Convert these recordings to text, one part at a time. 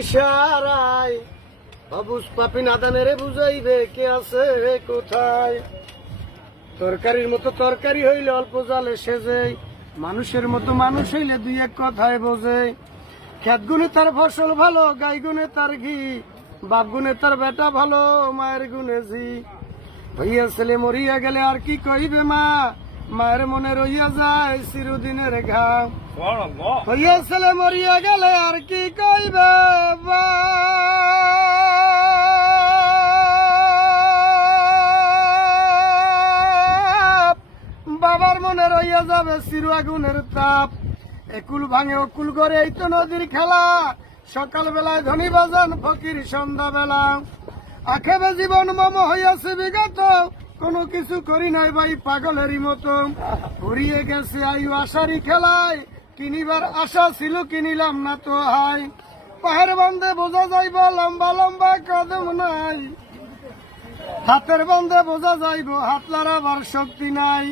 ইশারায় অবুজ পাপি নাদানেরে বুঝাইবে কে আছে কোথায়। তরকারির মতো তরকারি হইলে অল্প জালে সেজে, মানুষের মতো মানুষ হইলে দুই এক কথায় বোঝে। খেত গুনে তার ফসল ভালো, গাই গুনে তার ঘি, বাপ গুনে তার বেটা ভালো, মায়ের গুনে ঝি। হইয়া ছেলে মরিয়া গেলে আর কি কইবে মা, মায়ের মনে রইয়া যায় চিরদিনের ঘাম। হইয়া ছেলে মরিয়া গেলে আর কি কইবে বাবার মনে রইয়া যাবে চির আগুনের তাপ। একুল ভাঙে অকুল করে এই তো নদীর খেলা, সকাল বেলায় ধনী বাজান ফকির সন্ধ্যা বেলা। আখেবে জীবন মম হইয়াছে বিগত, কোনো কিছু করি নাই ভাই পাগলেরই মতো। ঘুরিয়ে গেছে আয়ু আশারি খেলায়, কিনিবার আশা ছিল কিনিলাম না তো হাই। পাহাড় বান্ধে বোঝা যাইব লম্বা লম্বা কদম নাই, হাতের বান্ধে বোঝা যাইব হাত লড়াবার শক্তি নাই।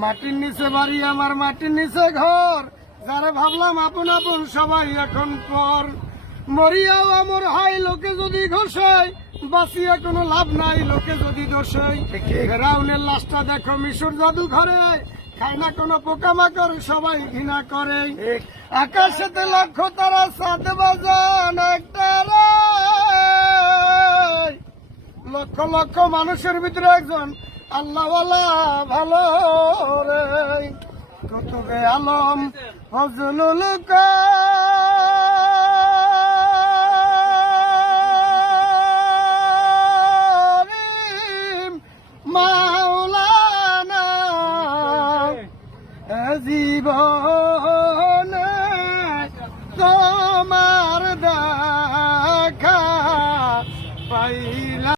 মাটির নিচে বাড়ি আমার মাটির নিচে ঘর, যারা ভাবলাম আপন আপন সবাই এখন পর। মরিয়াও আমর হাই লোকে যদি ঘষায়, বাঁচিয়া কোনো লাভ নাই লোকে যদি দোষায়। ফেরাউনের লাশটা দেখো মিশর জাদু ঘরে, খায় না কোনো পোকামাকড় সবাই ঘৃণা করে। আকাশেতে লক্ষ্য তারা সাত বাজান একটা, লক্ষ লক্ষ মানুষের ভিতরে একজন আল্লাহওয়ালা ভালো রে। কুতুবে আলম ফজলুল করিম মাওলানা জীবনে তোমার দেখা পাইলা।